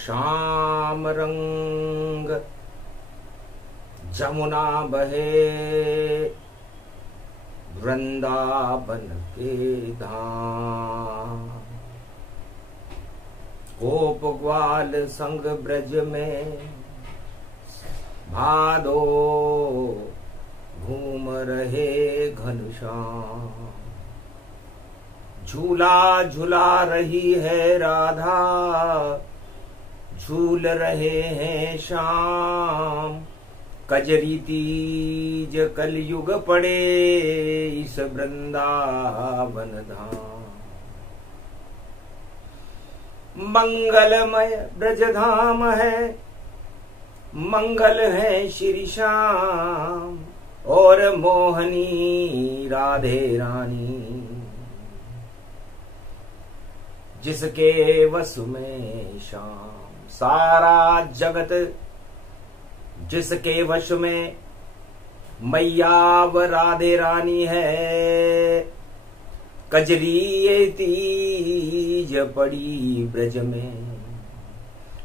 श्याम रंग जमुना बहे वृंदावन के धाम। गोप ग्वाल संग ब्रज में भादो घूम रहे घनश्याम। झूला झूला रही है राधा, झूल रहे हैं श्याम। कजरी तीज कलयुग पड़े इस वृंदावन धाम। मंगलमय ब्रज धाम है, मंगल है श्री श्याम और मोहनी राधे रानी। जिसके वश में श्याम सारा जगत, जिसके वश में मैया व राधे रानी है। कजरी ये तीज पड़ी ब्रज में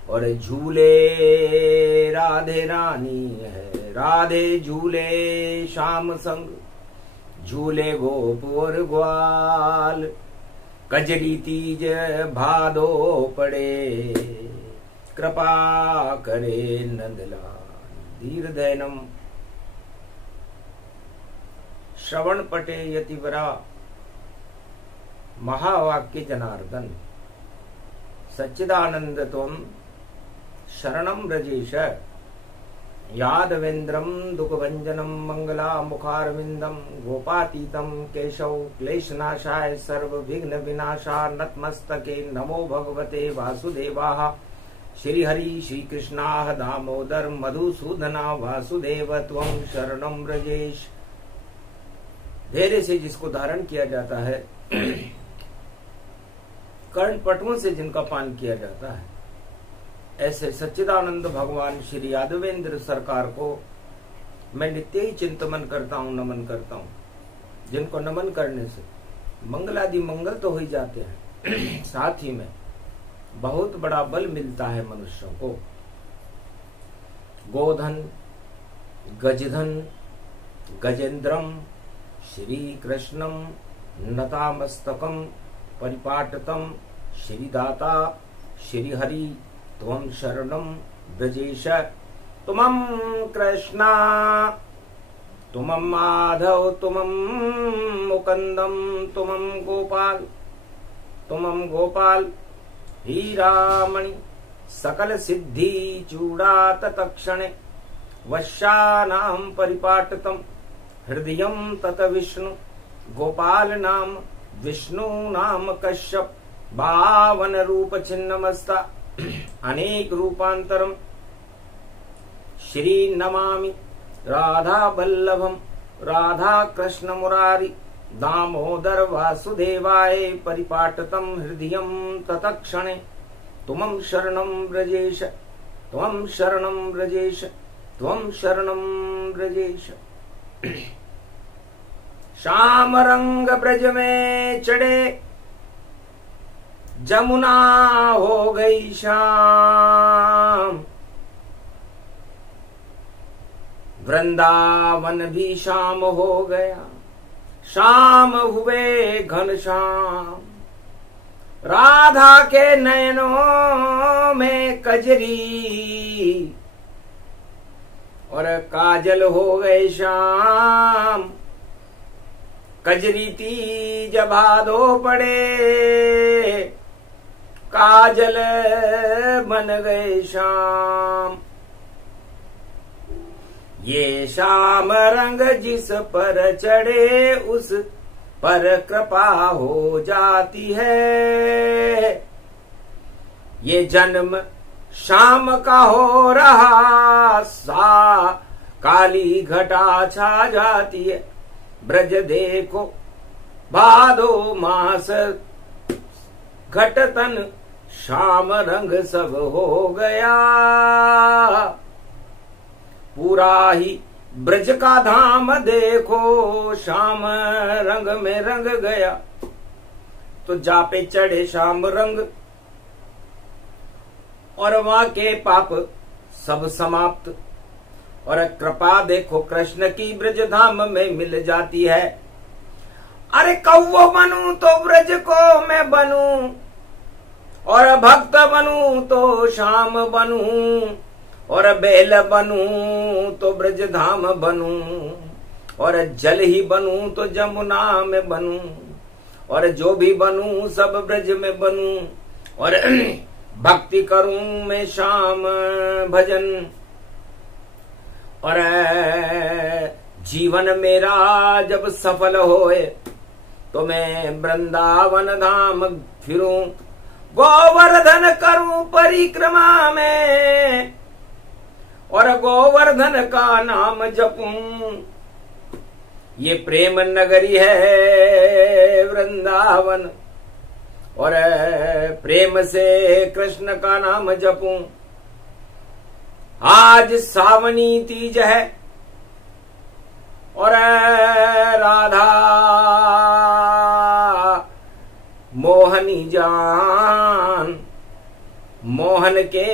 और झूले राधे रानी है। राधे झूले श्याम संग, झूले गोप और ग्वाल। कजरी तीज भादो पड़े, कृपा करे नंदलाल। धीरधैनम श्रवण पटे यतिवरा महावाक्य जनार्दन। सच्चिदानंद त्वं शरणं व्रजेश। यादवेन्द्रं दुःखभञ्जनं मङ्गलामुखारविन्दं। गोपातीतं केशव क्लेशनाशाय सर्वविघ्नविनाशा। नतमस्तके नमो भगवते वासुदेवाय। श्रीहरि श्रीकृष्णाः दामोदर मधुसूदना वासुदेव त्वं शरणं व्रजेश। धैर्य से जिसको धारण किया जाता है, कर्णपटुओं से जिनका पान किया जाता है, ऐसे सच्चिदानंद भगवान श्री यादवेंद्र सरकार को मैं नित्य ही चिंतन करता हूँ, नमन करता हूँ। जिनको नमन करने से मंगलादि मंगल तो हो ही जाते हैं, साथ ही में बहुत बड़ा बल मिलता है मनुष्यों को। गोधन गजधन गजेंद्रम श्री कृष्णम नतामस्तकम परिपाटतम श्रीदाता श्रीहरि त्वं शरणं व्रजेश। तुमं कृष्णा तुमं माधव तुमं मुकुंदम तुमं गोपाल हीरामणि सकल सिद्धि चूड़ा तत्क्षणे। वश्यानां परिपाटतम हृदयं तत विष्णु। गोपाल नाम विष्णु नाम कश्यप। बावन रूप छिन्नमस्ता अनेक रूपांतरम। श्री नमामि राधा वल्लभम राधा कृष्ण मुरारी। दामोदर वासुदेवाय परिपाटतम हृदयं तत्क्षणे। तुमं शरणं व्रजेश त्वं शरणं व्रजेश त्वं शरणं व्रजेश। श्याम रंग ब्रज में चढ़े जमुना हो गई शाम। वृंदावन भी शाम हो गया, शाम हुए घनश्याम। राधा के नयनों में कजरी और काजल हो गए शाम। कजरी तीज भादो पड़े, काजल बन गए शाम। ये श्याम रंग जिस पर चढ़े उस पर कृपा हो जाती है। ये जन्म शाम का हो रहा, सा काली घटा छा जाती है। ब्रज देखो भादो मास, घटतन श्याम रंग सब हो गया। पूरा ही ब्रज का धाम देखो श्याम रंग में रंग गया। तो जा पे चढ़े श्याम रंग और वहां के पाप सब समाप्त। और कृपा देखो कृष्ण की ब्रज धाम में मिल जाती है। अरे कौवो बनूं तो ब्रज को मैं बनूं, और भक्त बनूं तो श्याम बनूं, और बेल बनूं तो ब्रज धाम बनूं, और जल ही बनूं तो जमुना में बनूं, और जो भी बनूं सब ब्रज में बनूं, और भक्ति करूं मैं श्याम भजन। और जीवन मेरा जब सफल होए तो मैं वृंदावन धाम फिरूं, गोवर्धन करूं परिक्रमा में, और गोवर्धन का नाम जपूं। ये प्रेम नगरी है वृंदावन, और प्रेम से कृष्ण का नाम जपूं। आज सावनी तीज है और राधा मोहनी जान, मोहन के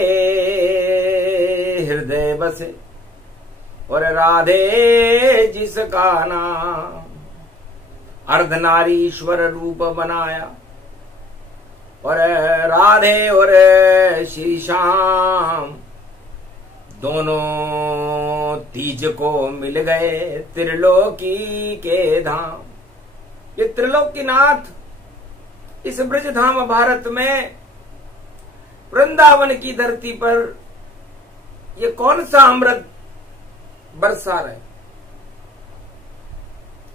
हृदय बसे, और राधे जिसका नाम अर्धनारीश्वर रूप बनाया। और राधे और श्री श्याम दोनों तीज को मिल गए त्रिलोकी के धाम। ये त्रिलोकीनाथ इस ब्रज धाम भारत में वृंदावन की धरती पर ये कौन सा अमृत बरसा रहे।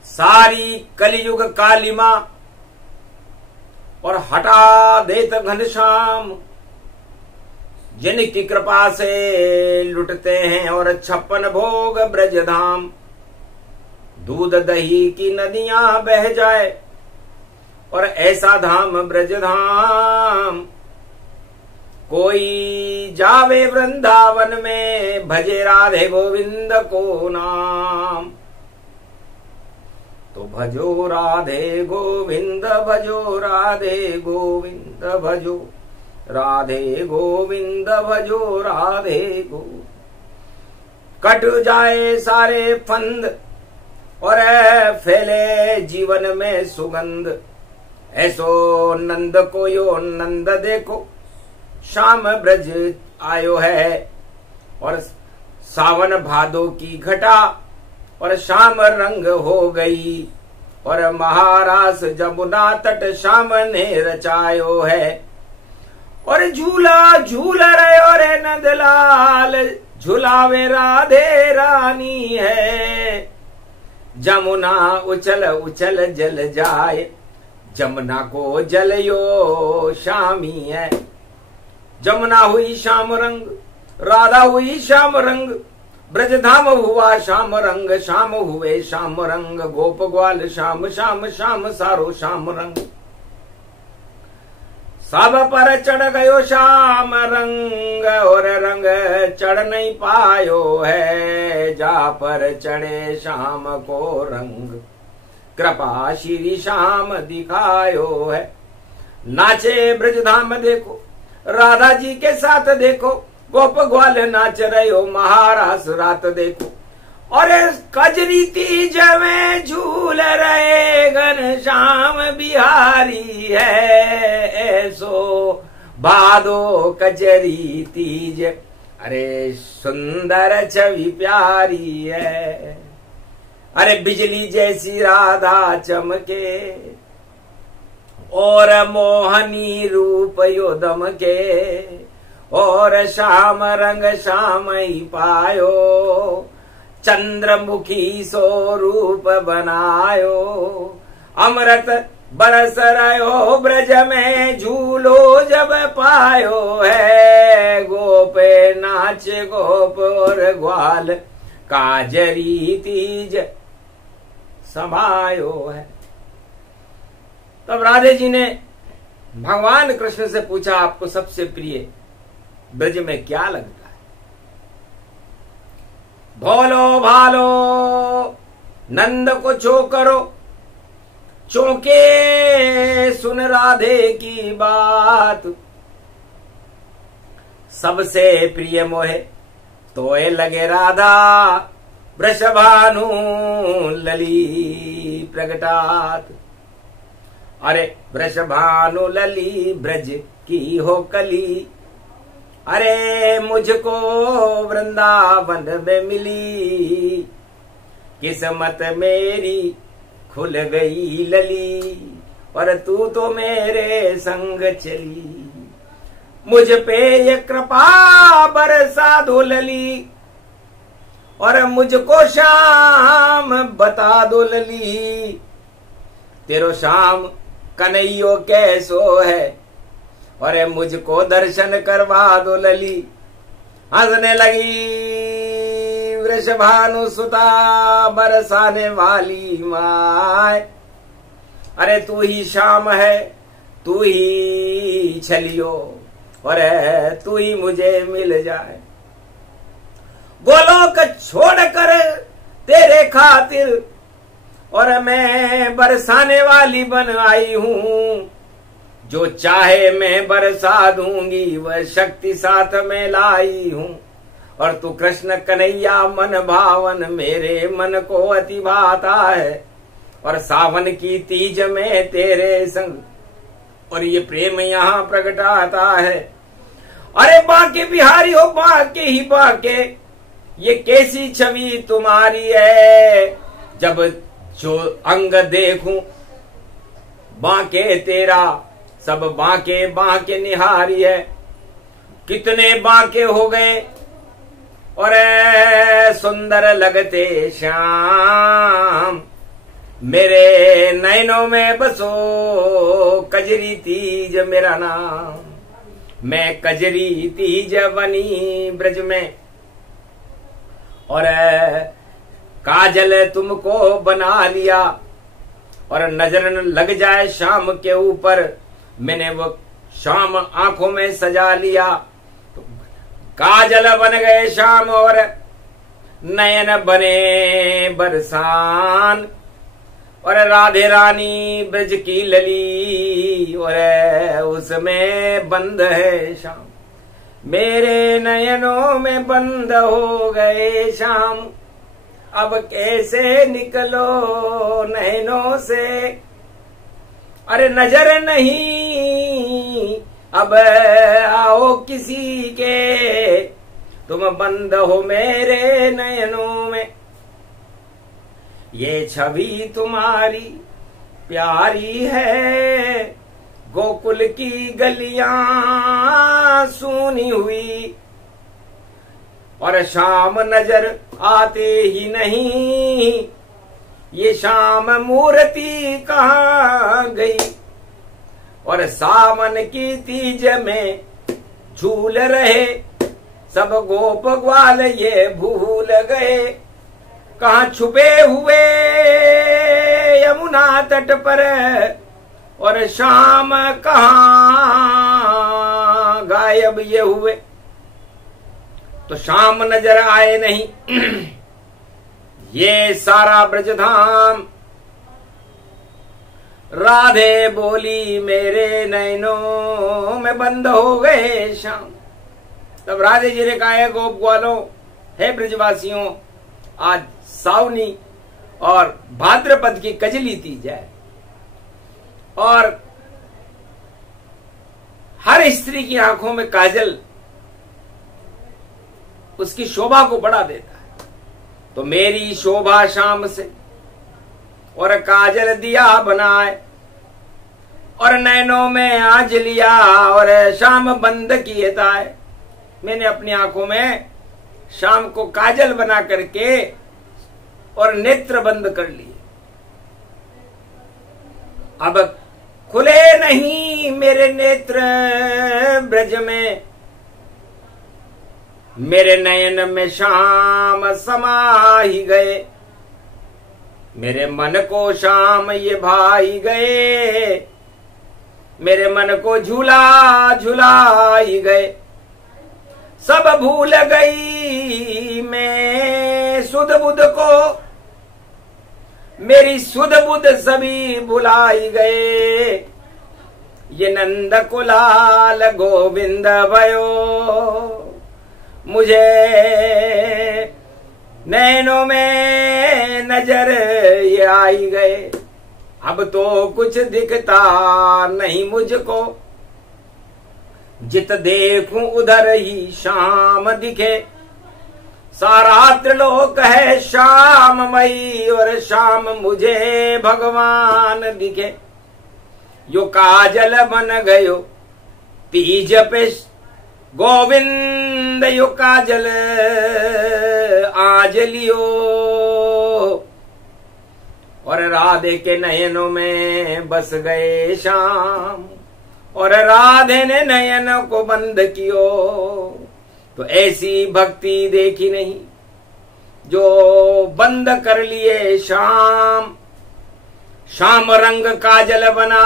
सारी कलियुग कालिमा और हटा देत घनश्याम, जिनकी कृपा से लुटते हैं और 56 भोग ब्रज धाम। दूध दही की नदियां बह जाए और ऐसा धाम ब्रज धाम। कोई जावे वृंदावन में भजे राधे गोविंद को नाम। तो भजो राधे गोविंद, भजो राधे गोविंद, भजो राधे गोविंद, भजो राधे गोविंद। कट जाए सारे फंद और फैले जीवन में सुगंध। ऐसो नंद को यो नंद देखो, श्याम ब्रज आयो है। और सावन भादो की घटा और श्याम रंग हो गई। और महारास जमुना तट श्याम ने रचायो है। और झूला झूल रहे रे नंदलाल, झुलावे राधे रानी है। जमुना उछल उछल जल जाए, जमुना को जलयो शामी है। जमुना हुई श्याम रंग, राधा हुई श्याम रंग। ब्रज धाम हुआ श्याम रंग, श्याम हुए श्याम रंग। गोप ग्वाल श्याम श्याम श्याम सारो श्याम रंग। सब पर चढ़ गयो श्याम रंग, और रंग चढ़ नहीं पायो है। जा पर चढ़े श्याम को रंग, कृपा श्री श्याम दिखायो है। नाचे ब्रज धाम देखो, राधा जी के साथ देखो। गोप ग्वाल नाच रहे हो, महारास रात देखो। और कजरी तीज में झूल रहे घनश्याम बिहारी है। ऐसो भादो कजरी तीज, अरे सुंदर छवि प्यारी है। अरे बिजली जैसी राधा चमके, और मोहनी रूप यो दमके। और श्याम रंग श्याम ही पायो, चंद्रमुखी सो रूप बनायो। अमृत बरस रहो ब्रज में, झूलो जब पायो है। गोपे नाच गोप और ग्वाल, काजरी तीज समायो है। तब राधे जी ने भगवान कृष्ण से पूछा, आपको सबसे प्रिय ब्रज में क्या लगता है? भोलो भालो नंद को छोकरो, चौंके सुन राधे की बात। सबसे प्रिय मोहे तोए लगे राधा, वृषभानु लली प्रगटात। अरे वृषभानु लली ब्रज की हो कली, अरे मुझको वृंदावन में मिली, किस्मत मेरी खुल गई लली, और तू तो मेरे संग चली। मुझ पे ये कृपा बरसा दो लली, और मुझको शाम बता दो लली, तेरो शाम कन्हैयो कैसो है, और मुझको दर्शन करवा दो लली। हंसने लगी वृषभानु सुता, बरसाने वाली माय, अरे तू ही शाम है, तू ही छलियो, और तू ही मुझे मिल जाए। गोलोक छोड़कर तेरे खातिर, और मैं बरसाने वाली बन आई हूँ। जो चाहे मैं बरसा दूंगी, वह शक्ति साथ में लाई हूँ। और तू कृष्ण कन्हैया मन भावन, मेरे मन को अति भाता है। और सावन की तीज में तेरे संग, और ये प्रेम यहाँ प्रगटाता है। अरे बांके बिहारी हो बांके ही बांके, ये कैसी छवि तुम्हारी है। जब जो अंग देखूं बांके तेरा, सब बांके बांके निहारी है। कितने बांके हो गए, और सुंदर लगते श्याम, मेरे नैनों में बसो कजरी तीज मेरा नाम। मैं कजरी तीज बनी ब्रज में, और काजल तुमको बना लिया, और नजर न लग जाए शाम के ऊपर, मैंने वो शाम आंखों में सजा लिया। तो काजल बन गए शाम, और नयन बने बरसान, और राधे रानी ब्रज की लली, और उसमें बंद है शाम। मेरे नयनों में बंद हो गए शाम, अब कैसे निकलो नैनों से। अरे नजर नहीं अब आओ किसी के, तुम बंद हो मेरे नयनों में। ये छवि तुम्हारी प्यारी है, गोकुल की गलियां सूनी हुई, और शाम नजर आते ही नहीं, ये शाम मूर्ति कहाँ गई। और सावन की तीज में झूल रहे सब गोप ग्वाल, ये भूल गए कहाँ छुपे हुए यमुना तट पर, और शाम कहाँ गायब ये हुए। तो शाम नजर आए नहीं। ये सारा ब्रजधाम, राधे बोली मेरे नैनों में बंद हो गए शाम। तब राधे जी ने कहा है गोप ग्वालों, हे ब्रजवासियों, आज सावनी और भाद्रपद की कजली तीज है, और हर स्त्री की आंखों में काजल उसकी शोभा को बढ़ा देता है। तो मेरी शोभा शाम से, और काजल दिया बनाए, और नैनों में आज लिया, और शाम बंद किए ताए। मैंने अपनी आंखों में शाम को काजल बना करके और नेत्र बंद कर लिए। अब खुले नहीं मेरे नेत्र ब्रज में, मेरे नयन में शाम समा ही गए। मेरे मन को शाम ये भाई गए, मेरे मन को झूला झूला ही गए। सब भूल गई मैं सुध बुध को, मेरी सुध बुध सभी भुलाई गए। ये नंद कुलाल गोविंद भयो, मुझे नैनों में नजर ये आई गए। अब तो कुछ दिखता नहीं मुझको, जित देखूं उधर ही शाम दिखे। सारा त्रिलोक है श्याममयी और शाम मुझे भगवान दिखे। यो काजल बन गयो तीज पे गोविंद, यो काजल आज लियो। और राधे के नयनों में बस गए श्याम, और राधे ने नयन को बंद कियो। तो ऐसी भक्ति देखी नहीं जो बंद कर लिए श्याम। श्याम रंग काजल बना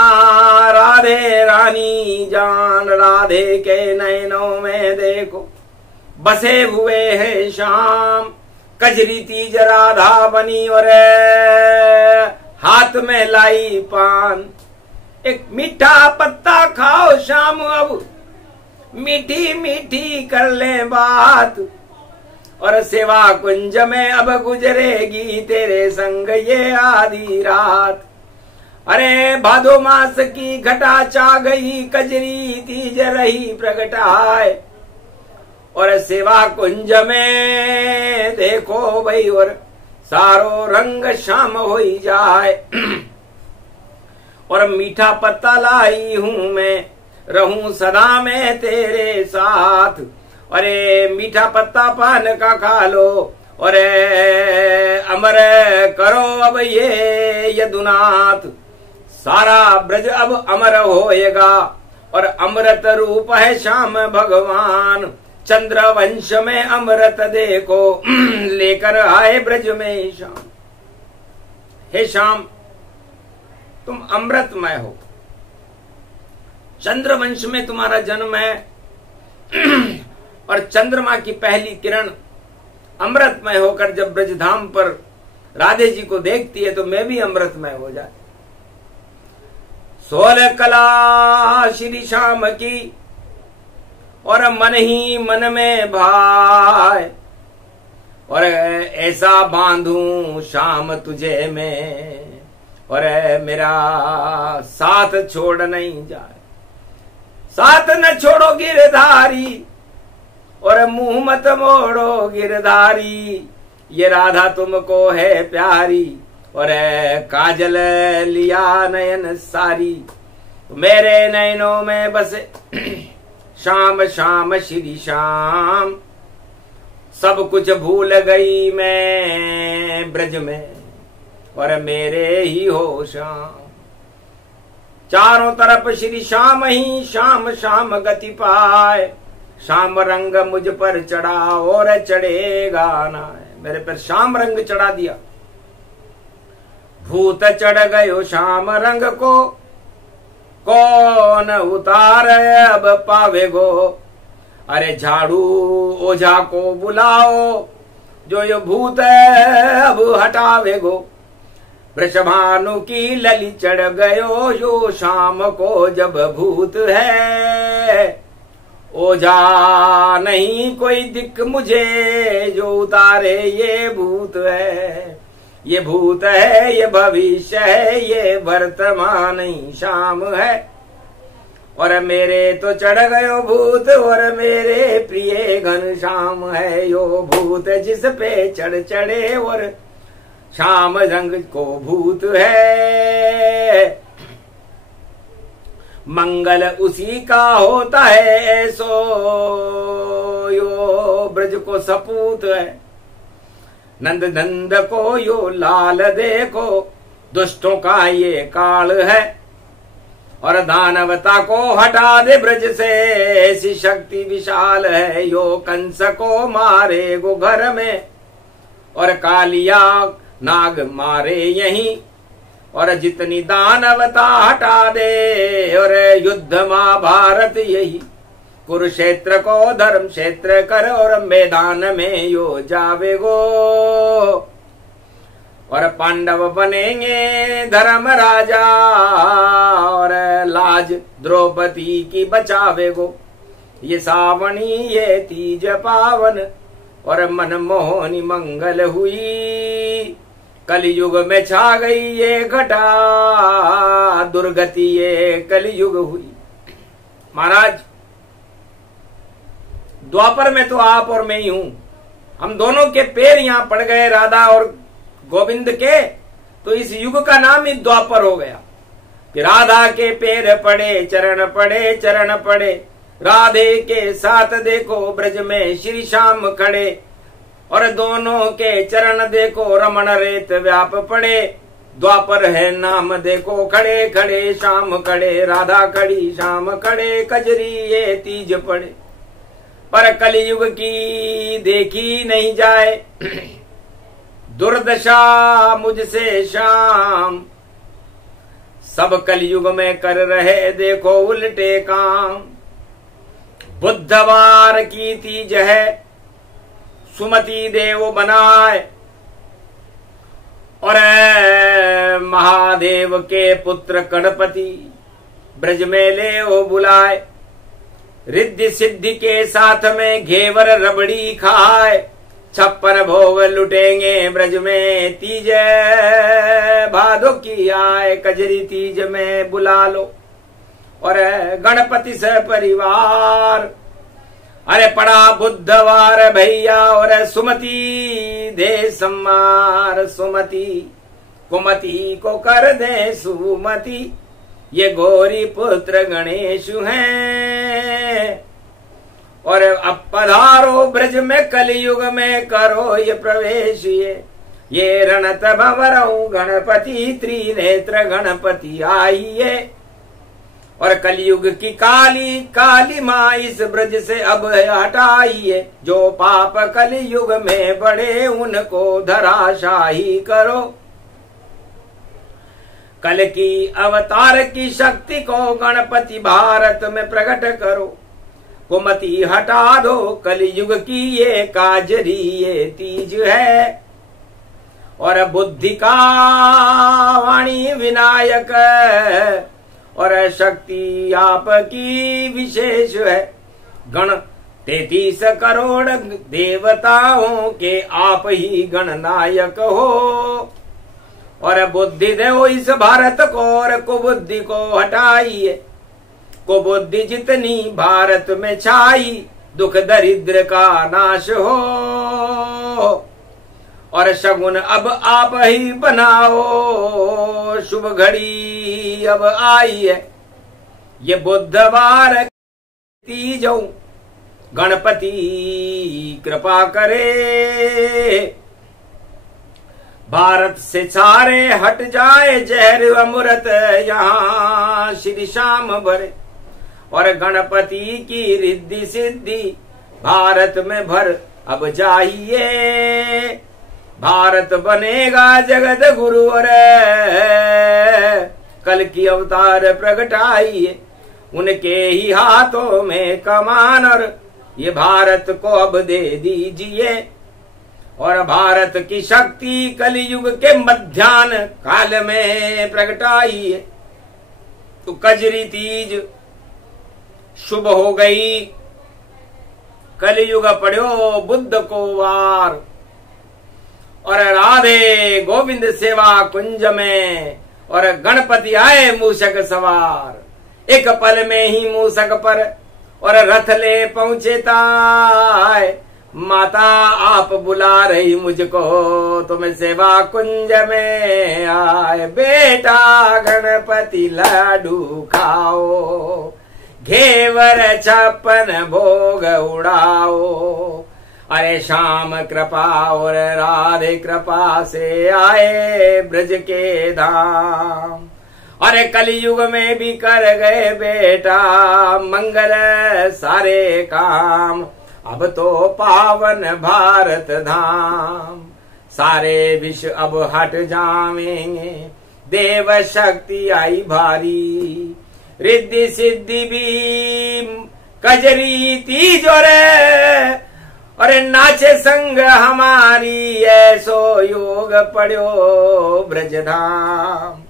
राधे रानी जान, राधे के नयनों में देखो बसे हुए हैं श्याम। कजरी तीज राधा बनी और हाथ में लाई पान। एक मीठा पत्ता खाओ श्याम, अब मीठी मीठी कर ले बात। और सेवा कुंज में अब गुजरेगी तेरे संग ये आधी रात। अरे भादो मास की घटा चा गई, कजरी तीज रही प्रगटाए। और सेवा कुंज में देखो भाई और सारो रंग शाम हो जाए। और मीठा पत्ता लाई हूं मैं, रहूं सदा मैं तेरे साथ। अरे मीठा पत्ता पान का खा लो, और अमर करो अब ये यदुनाथ। सारा ब्रज अब अमर होएगा, और अमृत रूप है श्याम भगवान। चंद्र वंश में अमृत देखो लेकर आए ब्रज में श्याम। हे श्याम, तुम अमृतमय हो। चंद्र वंश में तुम्हारा जन्म है, और चंद्रमा की पहली किरण अमृतमय होकर जब ब्रजधाम पर राधे जी को देखती है तो मैं भी अमृतमय हो जाए। 16 कला श्री श्याम की, और मन ही मन में भाई। और ऐसा बांधूं श्याम तुझे मैं, और मेरा साथ छोड़ नहीं जाए। साथ न छोड़ो गिरधारी, और मुंह मत मोड़ो गिरधारी। ये राधा तुमको है प्यारी, और काजल लिया नयन सारी। मेरे नयनों में बसे श्याम श्याम श्री श्याम। सब कुछ भूल गई मैं ब्रज में, और मेरे ही हो श्याम। चारों तरफ श्री श्याम ही श्याम श्याम गति पाए। श्याम रंग मुझ पर चढ़ा और चढ़ेगा ना। मेरे पर श्याम रंग चढ़ा दिया। भूत चढ़ गयो श्याम रंग को, कौन उतार अब पावेगो। अरे झाड़ू ओझा को बुलाओ, जो ये भूत अब हटावेगो। वृषभानु की लली चढ़ गयो, जो शाम को जब भूत है। ओझा नहीं कोई दिक मुझे, जो उतारे ये भूत है। ये भूत है, ये भविष्य है, ये वर्तमान ही शाम है। और मेरे तो चढ़ गयो भूत, और मेरे प्रिय घन श्याम है। यो भूत जिस पे चढ़ चढ़े, और श्याम रंग को भूत है। मंगल उसी का होता है, सो यो ब्रज को सपूत है। नंद नंद को यो लाल देखो, दुष्टों का ये काल है। और दानवता को हटा दे ब्रज से, ऐसी शक्ति विशाल है। यो कंस को मारे गो घर में, और कालिया नाग मारे यहीं। और जितनी दानवता हटा दे, और युद्ध महाभारत यही। कुरुक्षेत्र को धर्म क्षेत्र कर, और मैदान में यो जावे गो। और पांडव बनेंगे धर्म राजा, और लाज लाज द्रौपदी की बचावे गो। ये सावणी ये तीज पावन और मनमोहनी मंगल हुई। कलयुग में छा गई ये घटा दुर्गति ये कलयुग हुई। महाराज द्वापर में तो आप और मैं ही हूं, हम दोनों के पैर यहां पड़ गए राधा और गोविंद के, तो इस युग का नाम ही द्वापर हो गया। कि राधा के पैर पड़े चरण पड़े चरण पड़े, राधे के साथ देखो ब्रज में श्री श्याम खड़े, और दोनों के चरण देखो रमण रेत व्याप पड़े। द्वापर है नाम देखो खड़े खड़े श्याम खड़े, राधा खड़ी श्याम खड़े, कजरी ये तीज पड़े। पर कलयुग की देखी नहीं जाए दुर्दशा मुझसे श्याम, सब कलयुग में कर रहे देखो उल्टे काम। बुधवार की तीज है सुमति देव बनाए, और महादेव के पुत्र गणपति ब्रज में ले ओ बुलाए। रिद्धि सिद्धि के साथ में घेवर रबड़ी खाए, 56 भोग लुटेंगे ब्रज में तीज भादो की आए। कजरी तीज में बुला लो और गणपति से परिवार, अरे पड़ा बुधवार भैया और सुमति दे सम्मार। सुमति कुमति को कर दे सुमति, ये गौरी पुत्र गणेश हैं। और अब पधारो ब्रज में कलयुग में करो ये प्रवेश, ये रणत भंवरऊ गणपति त्रिनेत्र गणपति आइए। और कलयुग की काली काली माँ इस ब्रज से अब हटाइए, जो पाप कलयुग में बड़े उनको धराशाही करो। कल की अवतार की शक्ति को गणपति भारत में प्रकट करो। कुमति हटा दो कलयुग की ये काजरी ये तीज है। और बुद्धि का वाणी विनायक और शक्ति आपकी विशेष है। गण 33 करोड़ देवताओं के आप ही गणनायक हो। और बुद्धि दो इस भारत को और कुबुद्धि को हटाइए। कुबुद्धि जितनी भारत में छाई दुख दरिद्र का नाश हो। और शगुन अब आप ही बनाओ शुभ घड़ी अब आई है। ये बुधवार तीजों गणपति कृपा करे। भारत से सारे हट जाए जहर अमृत यहाँ श्री श्याम भरे। और गणपति की रिद्धि सिद्धि भारत में भर अब जाइए। भारत बनेगा जगत गुरु और कल की अवतार प्रकट आइए। उनके ही हाथों में कमान और ये भारत को अब दे दीजिए। और भारत की शक्ति कलयुग के मध्याह्न काल में प्रकट आइए। तो कजरी तीज शुभ हो गई। कलयुग पड़ो बुद्ध को वार। और राधे गोविंद सेवा कुंज में और गणपति आए मूषक सवार। एक पल में ही मूषक पर और रथ ले पहुंचे ताय। माता आप बुला रही मुझको तुम सेवा कुंज में आए। बेटा गणपति लाडू खाओ घेवर 56 भोग उड़ाओ। अरे श्याम कृपा और राधे कृपा से आए ब्रज के धाम। अरे कलयुग में भी कर गए बेटा मंगल सारे काम। अब तो पावन भारत धाम सारे विश्व अब हट जावेंगे। देव शक्ति आई भारी रिद्धि सिद्धि भी कजरी तीज और नाचे संग हमारी ऐसो योग पड़ो ब्रजधाम।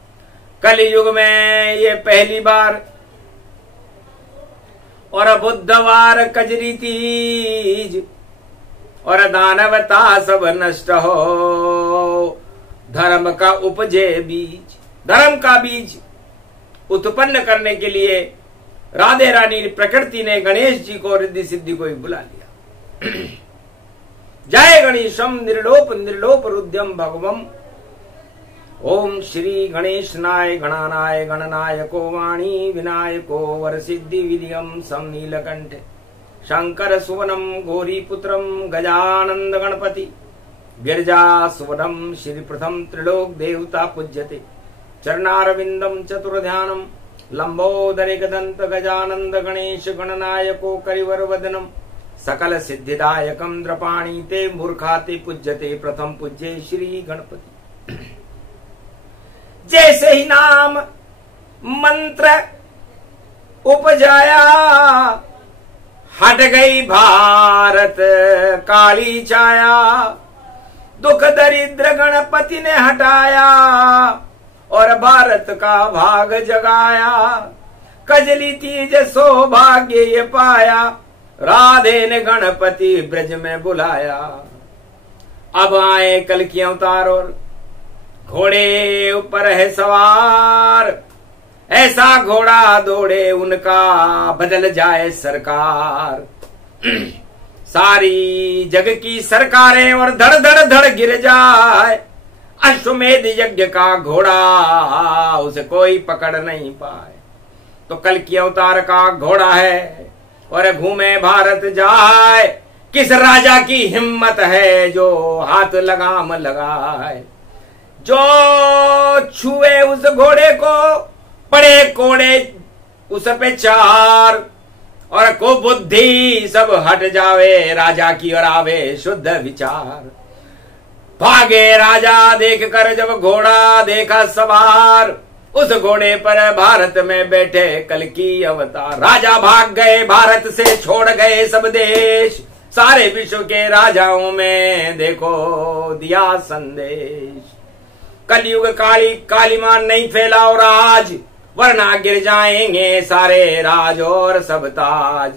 कलयुग में ये पहली बार और बुधवार कजरी तीज और दानवता सब नष्ट हो। धर्म का उपजे बीज, धर्म का बीज उत्पन्न करने के लिए राधे रानी प्रकृति ने गणेश जी को, रिद्धि सिद्धि को ही बुला लिया। जय गणेशम निर्लोप निर्लोप रुद्यम भगवम। ओम श्री गणेशनाय गणानाय गणनायको वाणी विनायको वर सिद्धि विधियम सम नीलकंठ शंकर सुवनम गौरीपुत्रम गजानंद गणपति गिरजा सुवनम श्री प्रथम त्रिलोक देवता पूज्यते चरणारविंदम चतुर्ध्यानम लंबोदरिकदंत गजानंद गणेश गणनायको करिवर वदनम सकल सिद्धिदायकम द्रपाणी ते मूर्खाते पूज्यते प्रथम पूज्ये श्री गणपति। जैसे ही नाम मंत्र उपजाया हट गई भारत काली छाया। दुख दरिद्र गणपति ने हटाया और भारत का भाग जगाया। कजली तीज सौभाग्य ये पाया, राधे ने गणपति ब्रज में बुलाया। अब आए कल की अवतार और घोड़े ऊपर है सवार, ऐसा घोड़ा दौड़े उनका बदल जाए सरकार। सारी जग की सरकारें और धड़ धड़ धड़ गिर जाए। अश्वमेध यज्ञ का घोड़ा उसे कोई पकड़ नहीं पाए। तो कल की अवतार का घोड़ा है और घूमे भारत जाए। किस राजा की हिम्मत है जो हाथ लगाम लगाए। जो छुए उस घोड़े को पड़े कोड़े उस पे चार, और को बुद्धि सब हट जावे राजा की और आवे शुद्ध विचार। भागे राजा देख कर जब घोड़ा देखा सवार, उस घोड़े पर भारत में बैठे कल की अवतार। राजा भाग गए भारत से छोड़ गए सब देश, सारे विश्व के राजाओं में देखो दिया संदेश। कलयुग कालीमान नहीं फैला और आज, वरना गिर जाएंगे सारे राज और सब ताज।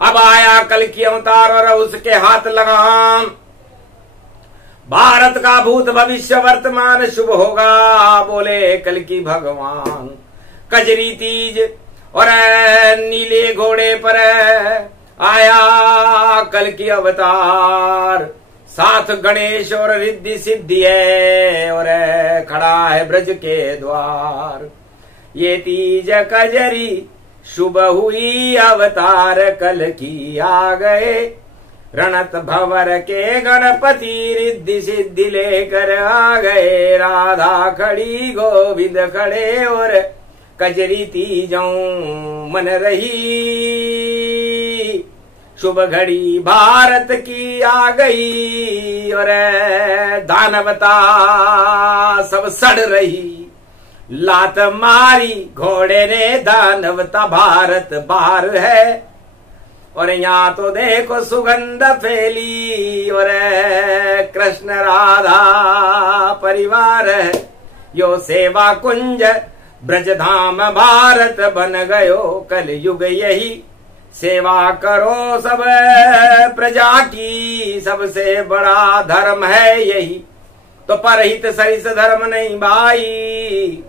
अब आया कल की अवतार और उसके हाथ लगाम। भारत का भूत भविष्य वर्तमान शुभ होगा, बोले कल की भगवान। कजरी तीज और नीले घोड़े पर आया कल की अवतार। साथ गणेश और रिद्धि सिद्धि है और खड़ा है ब्रज के द्वार। ये तीज कजरी शुभ हुई अवतार कल की आ गए। रणत भंवर के गणपति रिद्धि सिद्धि लेकर आ गए। राधा खड़ी गोविंद खड़े और कजरी तीजों मन रही। शुभ घड़ी भारत की आ गई और दानवता सब सड़ रही। लात मारी घोड़े ने दानवता भारत बाहर है। और यहाँ तो देखो सुगंध फैली और कृष्ण राधा परिवार है। यो सेवा कुंज ब्रजधाम भारत बन गयो कल युग यही। सेवा करो सब प्रजा की, सबसे बड़ा धर्म है यही। तो परहित सरिस धर्म नहीं भाई।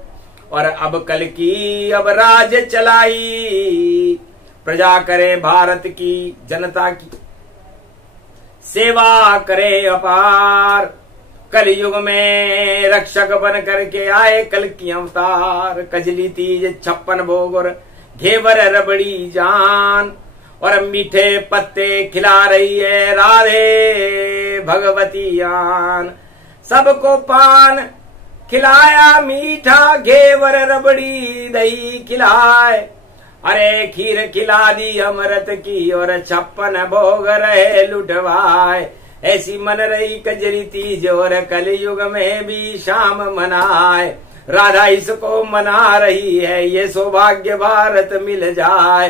और अब कल की अब राज चलाई। प्रजा करे भारत की जनता की, सेवा करे अपार। कल युग में रक्षक बन करके आए कल की अवतार। कजली तीज 56 भोग और घेवर रबड़ी जान, और मीठे पत्ते खिला रही है राधे भगवती आन। सबको पान खिलाया मीठा, घेवर रबड़ी दही खिलाए। अरे खीर खिला दी अमृत की और 56 भोग रहे लुटवाए। ऐसी मन रही कजरी तीज और कलयुग में भी शाम मनाए। राधा इसको मना रही है, ये सौभाग्य भारत मिल जाए।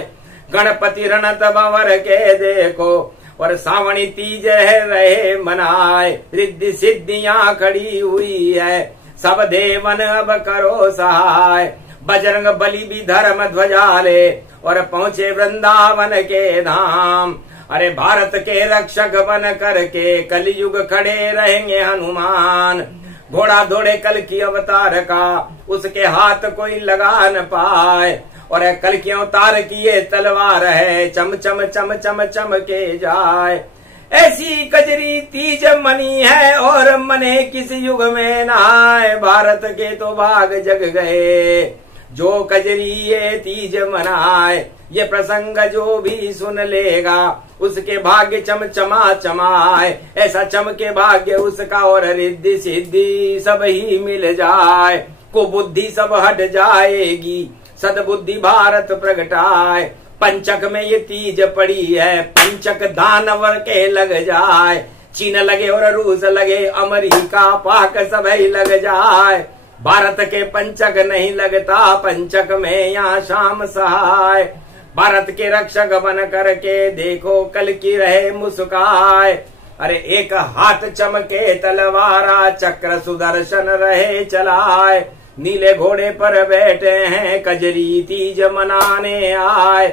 गणपति रणत भंवर के देखो और सावणी तीज रहे मनाए। रिद्धि सिद्धियां खड़ी हुई है, सब देवन अब करो सहाय। बजरंग बली भी धर्म ध्वजा ले और पहुंचे वृंदावन के धाम। अरे भारत के रक्षक बन करके कलयुग खड़े रहेंगे हनुमान। घोड़ा दौड़े कल की अवतार का, उसके हाथ कोई लगा न पाए। और कल की अवतार की ये तलवार है, चम चम चम चम चम के जाए। ऐसी कजरी तीज मनी है और मने किस युग में नहाए। भारत के तो भाग जग गए जो कजरी ये तीज मनाए। ये प्रसंग जो भी सुन लेगा उसके भाग्य चम चमा चमाए। ऐसा चमके भाग्य उसका और रिद्धि सिद्धि सब ही मिल जाए। कुबुद्धि सब हट जाएगी, सद्बुद्धि भारत प्रगटाए। पंचक में ये तीज पड़ी है, पंचक दानवर के लग जाए। चीन लगे और रूस लगे, अमेरिका पाक सब ही लग जाए। भारत के पंचक नहीं लगता, पंचक में यहाँ शाम सहाय। भारत के रक्षक बन करके देखो कल की रहे मुस्काए। अरे एक हाथ चमके तलवारा, चक्र सुदर्शन रहे चलाए। नीले घोड़े पर बैठे हैं, कजरी तीज मनाने आए।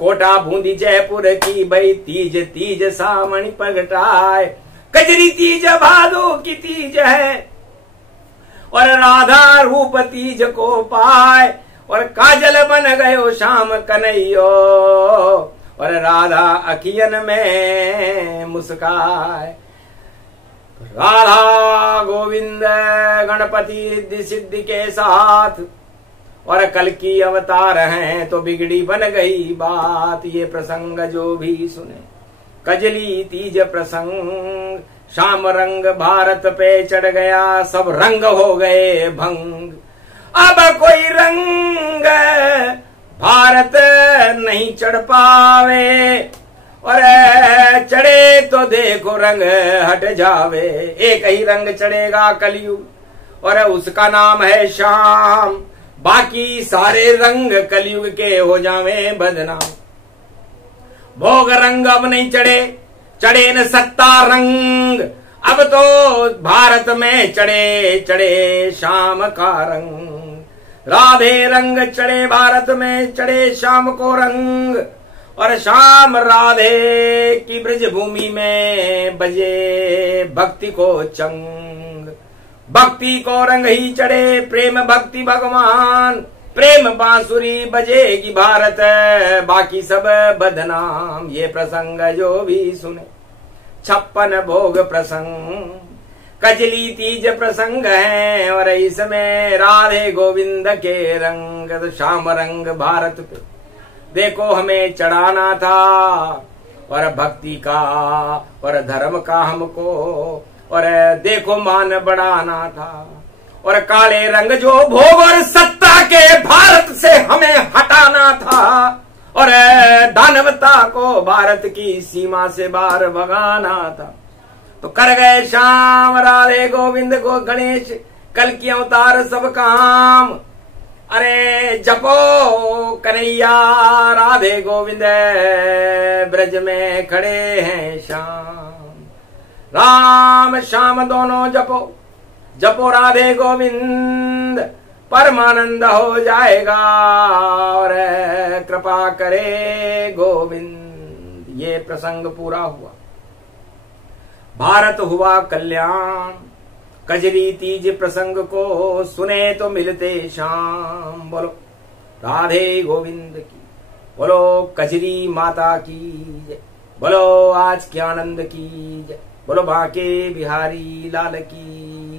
कोटा बूंदी जयपुर की भई तीज तीज सावणी प्रगटाए। कजरी तीज भादो की तीज है और राधा रूप तीज को पाए। और काजल बन गयो श्याम कन्हैयो और राधा अखियन में मुस्काए। राधा गोविंद गणपति रिद्धि सिद्धि के साथ और कल की अवतार हैं तो बिगड़ी बन गई बात। ये प्रसंग जो भी सुने कजली तीज प्रसंग। शाम रंग भारत पे चढ़ गया, सब रंग हो गए भंग। अब कोई रंग भारत नहीं चढ़ पावे और चढ़े तो देखो रंग हट जावे। एक ही रंग चढ़ेगा कलयुग और उसका नाम है श्याम। बाकी सारे रंग कलयुग के हो जावे बदनाम। भोग रंग अब नहीं चढ़े, चढ़े न सत्ता रंग। अब तो भारत में चढ़े चढ़े श्याम का रंग। राधे रंग चढ़े भारत में, चढ़े श्याम को रंग। और श्याम राधे की ब्रज भूमि में बजे भक्ति को चंग। भक्ति को रंग ही चढ़े, प्रेम भक्ति भगवान। प्रेम बांसुरी बजेगी भारत, बाकी सब बदनाम। ये प्रसंग जो भी सुने 56 भोग प्रसंग। कजली तीज प्रसंग है और इसमें राधे गोविंद के रंग। तो श्याम रंग भारत पे देखो हमें चढ़ाना था और भक्ति का और धर्म का हमको और देखो मान बढ़ाना था। और काले रंग जो भोग और सत्ता के भारत से हमें हटाना था और दानवता को भारत की सीमा से बाहर भगाना था। तो कर गए श्याम राधे गोविंद को गणेश कल की अवतार सब काम। अरे जपो कन्हैया राधे गोविंद, ब्रज में खड़े हैं श्याम। राम श्याम दोनों जपो, जपो राधे गोविंद, परमानंद हो जाएगा और कृपा करे गोविंद। ये प्रसंग पूरा हुआ, भारत हुआ कल्याण। कजरी तीज प्रसंग को सुने तो मिलते श्याम। बोलो राधे गोविंद की, बोलो कजरी माता की जय, बोलो आज के आनंद की जय, बोलो बांके बिहारी लाल की